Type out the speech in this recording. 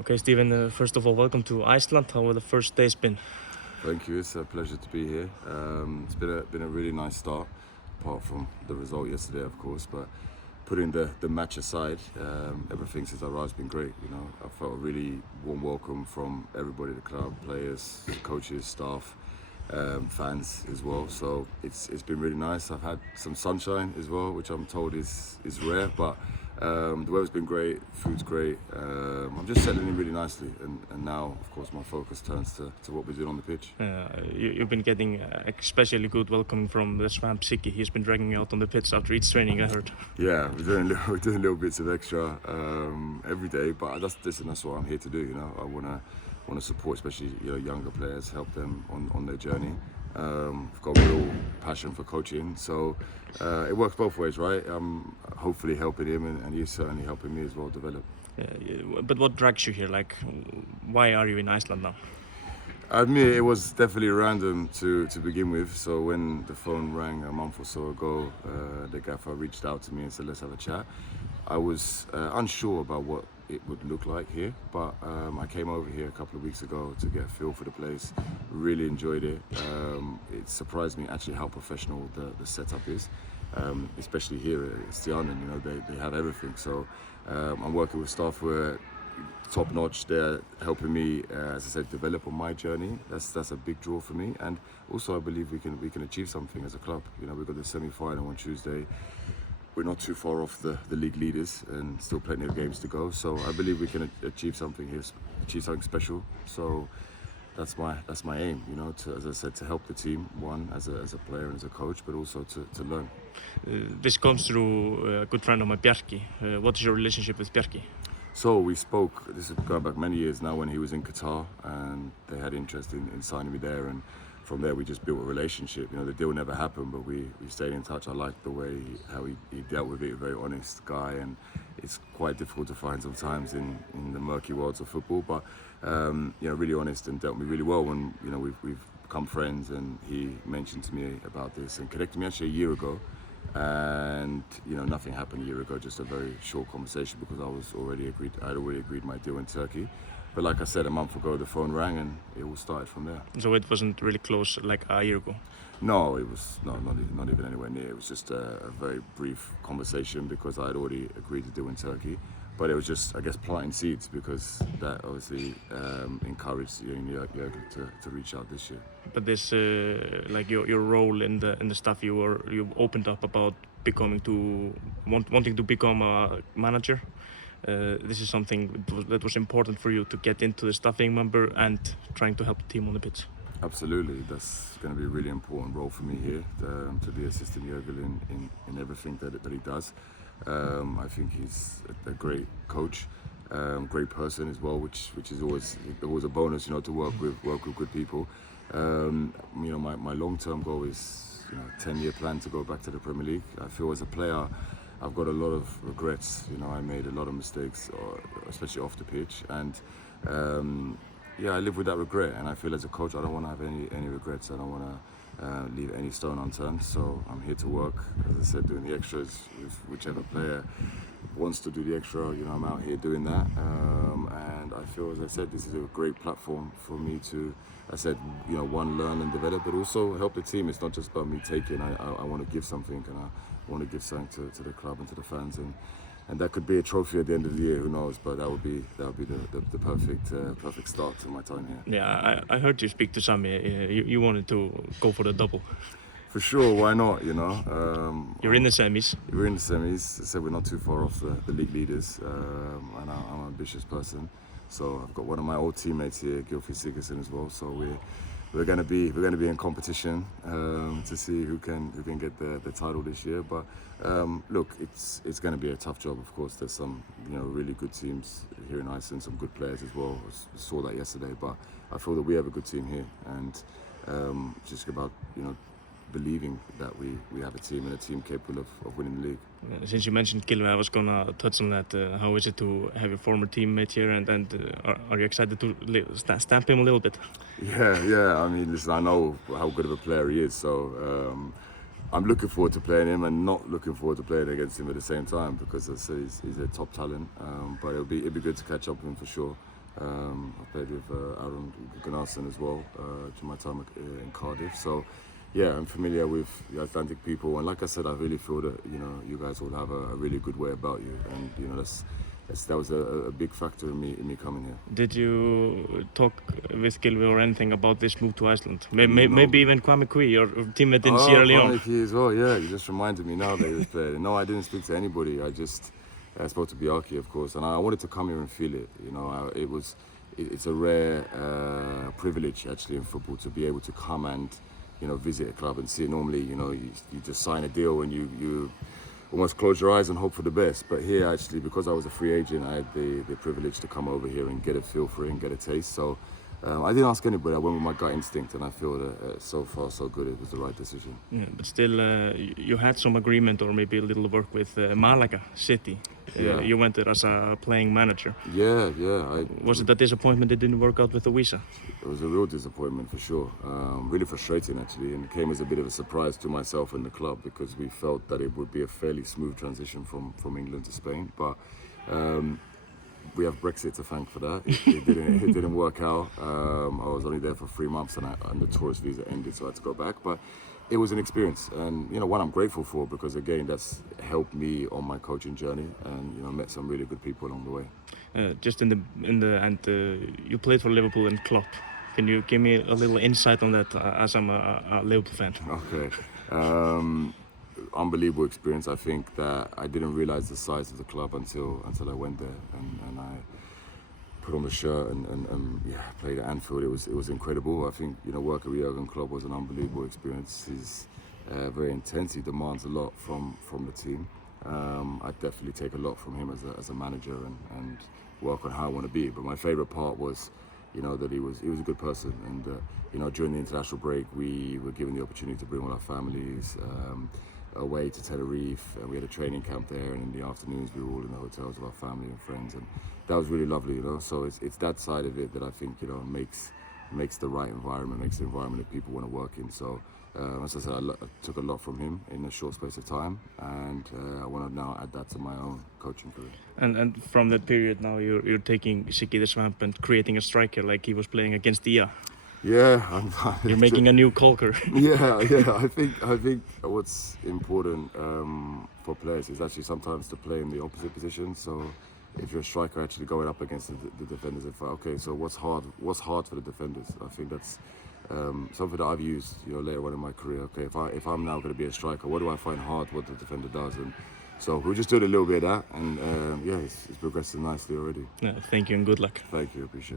Okay, Stephen, first of all, welcome to Iceland. How have the first days been? Thank you. It's a pleasure to be here. It's been a really nice start, apart from the result yesterday, of course. But putting the match aside, everything since I arrived has been great. You know, I felt a really warm welcome from everybody, the club, players, coaches, staff, fans as well. So it's been really nice. I've had some sunshine as well, which I'm told is rare, but. The weather's been great, food's great. I'm just settling in really nicely, and now, of course, my focus turns to what we're doing on the pitch. You've been getting especially good welcome from the Swamp Siki. He's been dragging you out on the pitch after each training, I heard. Yeah, we're doing little bits of extra every day, but that's what I'm here to do. You know, I wanna support, especially younger players, help them on their journey. I've got a real passion for coaching, so it works both ways, right? I'm hopefully helping him, and he's certainly helping me as well develop. But what drags you here? Like, why are you in Iceland now? I admit it was definitely random to begin with. So when the phone rang a month or so ago, the gaffer reached out to me and said, let's have a chat. I was unsure about what it would look like here, but I came over here a couple of weeks ago to get a feel for the place. Really enjoyed it. It surprised me actually how professional the setup is, especially here at Stianen. You know, they have everything. So I'm working with staff who are top notch. They're helping me, as I said, develop on my journey. That's a big draw for me, and also I believe we can achieve something as a club. You know, we've got the semi-final on Tuesday. We're not too far off the league leaders, and still plenty of games to go. So I believe we can achieve something here, achieve something special. So that's my aim. You know, as I said, to help the team, one as a player and as a coach, but also to learn. This comes through a good friend of mine, Bjarki. What is your relationship with Bjarki? So we spoke, this is going back many years now, when he was in Qatar, and they had interest in signing me there, and from there we just built a relationship. You know, the deal never happened, but we stayed in touch. I liked the way how he dealt with it, a very honest guy, and it's quite difficult to find sometimes in the murky worlds of football, but really honest and dealt with me really well when, we've become friends, and he mentioned to me about this and connected me actually a year ago. And nothing happened a year ago, just a very short conversation because I'd already agreed my deal in Turkey. But like I said, a month ago the phone rang and it all started from there. So it wasn't really close like a year ago? No, it was not even anywhere near. It was just a very brief conversation because I had already agreed to deal in Turkey. But it was just, I guess, planting seeds because that obviously encouraged Jürgen to reach out this year. But this, like your role in the stuff you opened up about wanting to become a manager. This is something that was important for you to get into the staffing member and trying to help the team on the pitch. Absolutely, that's going to be a really important role for me here to be assisting Jürgen in everything that he does. I think he's a great coach, great person as well, which is always a bonus, to work with good people. My long-term goal is 10-year plan to go back to the Premier League. I feel as a player, I've got a lot of regrets. I made a lot of mistakes, especially off the pitch, and I live with that regret. And I feel as a coach, I don't want to have any regrets. I don't want to leave any stone unturned. So I'm here to work, as I said, doing the extras. If whichever player wants to do the extra, I'm out here doing that. And I feel, as I said, this is a great platform for me to, one, learn and develop, but also help the team. It's not just about me taking. I want to give something, and I want to give something to the club and to the fans, and that could be a trophy at the end of the year. Who knows? But that would be the perfect start to my time here. Yeah, I heard you speak to Sami. You wanted to go for the double. For sure, why not? You're in the semis. We're in the semis. I said we're not too far off the league leaders, and I'm an ambitious person. So I've got one of my old teammates here, Gylfi Sigurdsson, as well. So we're going to be in competition to see who can get the title this year. But look, it's going to be a tough job. Of course, there's some really good teams here in Iceland, some good players as well. I saw that yesterday. But I feel that we have a good team here, and just about believing that we have a team and a team capable of winning the league. Since you mentioned Gylfi, I was gonna touch on that. How is it to have your former teammate here, and are you excited to stamp him a little bit? Yeah. I mean, listen, I know how good of a player he is, so I'm looking forward to playing him and not looking forward to playing against him at the same time because as I say he's a top talent. But it'd be good to catch up with him for sure. I played with Aaron Gunnarsson as well during my time in Cardiff. So yeah, I'm familiar with the Atlantic people, and like I said, I really feel that you guys all have a really good way about you, and that was a big factor in me coming here. Did you talk with Gylfi or anything about this move to Iceland? No. Maybe even Kwame Kui, your teammate in Sierra Leone. Kwame as well, yeah. You just reminded me now that he was playing. No, I didn't speak to anybody. I spoke to Biaki, of course, and I wanted to come here and feel it. It's a rare privilege actually in football to be able to come and visit a club and see it. Normally, you just sign a deal and you almost close your eyes and hope for the best. But here, actually, because I was a free agent, I had the privilege to come over here and get a feel for it and get a taste. So I didn't ask anybody. I went with my gut instinct, and I feel that so far so good. It was the right decision. Yeah, but still, you had some agreement or maybe a little work with Malaga City. Yeah. You went there as a playing manager. Yeah. Was it a disappointment it didn't work out with the visa? It was a real disappointment for sure. Really frustrating actually, and it came as a bit of a surprise to myself and the club because we felt that it would be a fairly smooth transition from England to Spain. But we have Brexit to thank for that. It didn't work out. I was only there for 3 months, and the tourist visa ended, so I had to go back. But it was an experience, and one I'm grateful for because again that's helped me on my coaching journey, and met some really good people along the way. Just in the end, you played for Liverpool and Klopp. Can you give me a little insight on that, as I'm a Liverpool fan? Okay. Unbelievable experience. I think that I didn't realize the size of the club until I went there, and I put on the shirt and played at Anfield. It was incredible. I think working with Jurgen Klopp was an unbelievable experience. He's very intense. He demands a lot from the team. I definitely take a lot from him as a manager and work on how I want to be. But my favourite part was that he was a good person, and during the international break we were given the opportunity to bring all our families away to Tenerife, and we had a training camp there, and in the afternoons we were all in the hotels with our family and friends, and that was really lovely, so it's that side of it that I think makes the right environment, makes the environment that people want to work in. So as I said, I took a lot from him in a short space of time, and I want to now add that to my own coaching career. And from that period now you're taking Siggy the Swamp and creating a striker like he was playing against Dia. Yeah, you're making a new Caulker. Yeah. I think what's important for players is actually sometimes to play in the opposite position. So if you're a striker, actually going up against the defenders and fight. Okay, so what's hard for the defenders? I think that's something that I've used later on in my career. Okay, if I'm now going to be a striker, what do I find hard? What the defender does, and so we're just doing a little bit of that, and it's progressing nicely already. Thank you and good luck. Thank you, appreciate it.